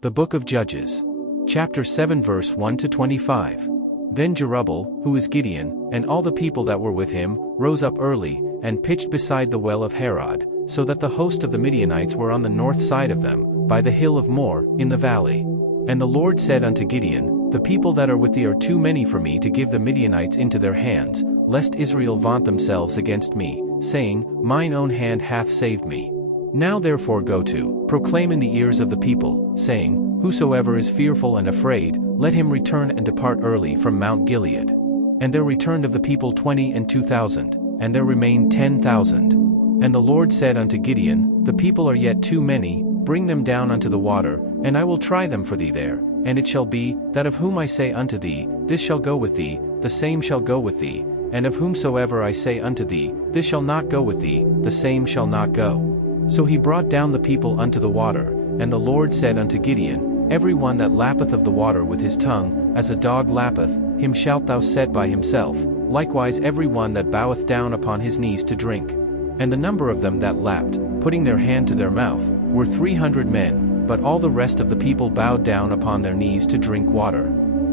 The Book of Judges. Chapter 7 verse 1 to 25. Then Jerubbaal, who is Gideon, and all the people that were with him, rose up early, and pitched beside the well of Harod, so that the host of the Midianites were on the north side of them, by the hill of Mor, in the valley. And the Lord said unto Gideon, The people that are with thee are too many for me to give the Midianites into their hands, lest Israel vaunt themselves against me, saying, Mine own hand hath saved me. Now therefore go to, proclaim in the ears of the people, saying, Whosoever is fearful and afraid, let him return and depart early from Mount Gilead. And there returned of the people 22,000, and there remained 10,000. And the Lord said unto Gideon, The people are yet too many, bring them down unto the water, and I will try them for thee there. And it shall be, that of whom I say unto thee, This shall go with thee, the same shall go with thee, and of whomsoever I say unto thee, This shall not go with thee, the same shall not go. So he brought down the people unto the water, and the Lord said unto Gideon, Every one that lappeth of the water with his tongue, as a dog lappeth, him shalt thou set by himself, likewise every one that boweth down upon his knees to drink. And the number of them that lapped, putting their hand to their mouth, were 300 men, but all the rest of the people bowed down upon their knees to drink water.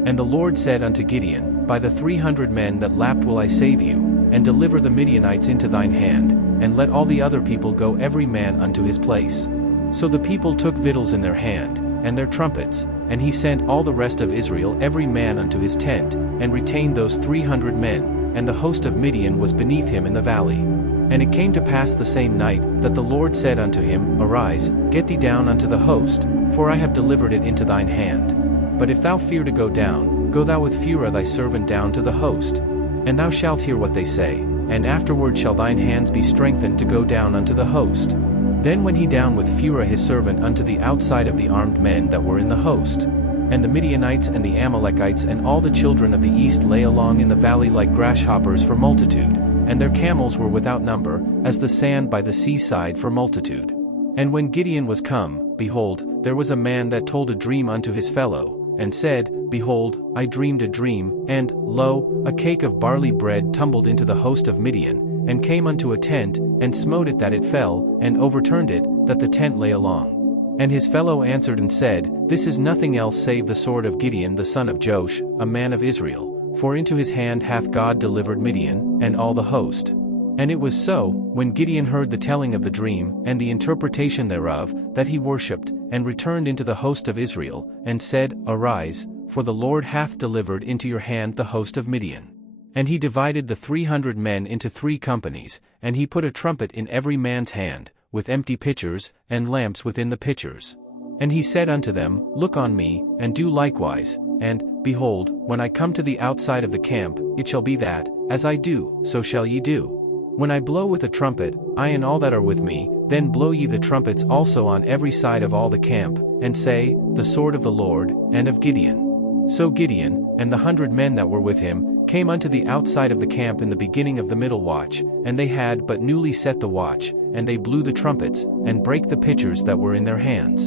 And the Lord said unto Gideon, By the 300 men that lapped will I save you, and deliver the Midianites into thine hand, and let all the other people go every man unto his place. So the people took victuals in their hand, and their trumpets, and he sent all the rest of Israel every man unto his tent, and retained those 300 men, and the host of Midian was beneath him in the valley. And it came to pass the same night, that the Lord said unto him, Arise, get thee down unto the host, for I have delivered it into thine hand. But if thou fear to go down, go thou with Phurah thy servant down to the host. And thou shalt hear what they say, and afterward shall thine hands be strengthened to go down unto the host. Then went he down with Phurah his servant unto the outside of the armed men that were in the host. And the Midianites and the Amalekites and all the children of the east lay along in the valley like grasshoppers for multitude, and their camels were without number, as the sand by the seaside for multitude. And when Gideon was come, behold, there was a man that told a dream unto his fellow, and said, Behold, I dreamed a dream, and, lo, a cake of barley bread tumbled into the host of Midian, and came unto a tent, and smote it that it fell, and overturned it, that the tent lay along. And his fellow answered and said, This is nothing else save the sword of Gideon the son of Joash, a man of Israel, for into his hand hath God delivered Midian, and all the host. And it was so, when Gideon heard the telling of the dream, and the interpretation thereof, that he worshipped, and returned into the host of Israel, and said, Arise, for the Lord hath delivered into your hand the host of Midian. And he divided the 300 men into 3 companies, and he put a trumpet in every man's hand, with empty pitchers, and lamps within the pitchers. And he said unto them, Look on me, and do likewise, and, behold, when I come to the outside of the camp, it shall be that, as I do, so shall ye do. When I blow with a trumpet, I and all that are with me, then blow ye the trumpets also on every side of all the camp, and say, The sword of the Lord, and of Gideon. So Gideon, and the 100 men that were with him, came unto the outside of the camp in the beginning of the middle watch, and they had but newly set the watch, and they blew the trumpets, and brake the pitchers that were in their hands.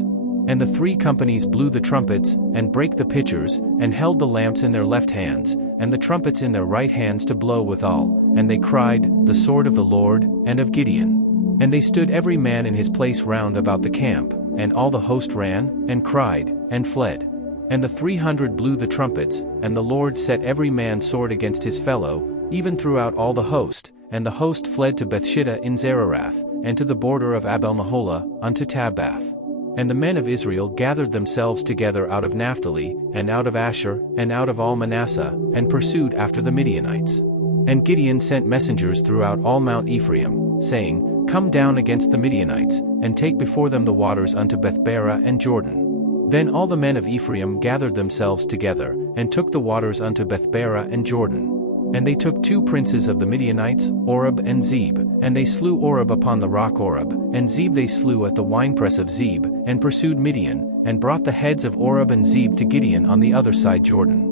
And the 3 companies blew the trumpets, and brake the pitchers, and held the lamps in their left hands, and the trumpets in their right hands to blow withal, and they cried, The sword of the Lord, and of Gideon. And they stood every man in his place round about the camp, and all the host ran, and cried, and fled. And the 300 blew the trumpets, and the Lord set every man sword against his fellow, even throughout all the host, and the host fled to Bethshittah in Zererath, and to the border of Abel-Meholah, unto Tabbath. And the men of Israel gathered themselves together out of Naphtali, and out of Asher, and out of all Manasseh, and pursued after the Midianites. And Gideon sent messengers throughout all Mount Ephraim, saying, Come down against the Midianites, and take before them the waters unto Bethbara and Jordan. Then all the men of Ephraim gathered themselves together, and took the waters unto Bethbara and Jordan. And they took 2 princes of the Midianites, Oreb and Zeb, and they slew Oreb upon the rock Oreb, and Zeb they slew at the winepress of Zeb, and pursued Midian, and brought the heads of Oreb and Zeb to Gideon on the other side Jordan.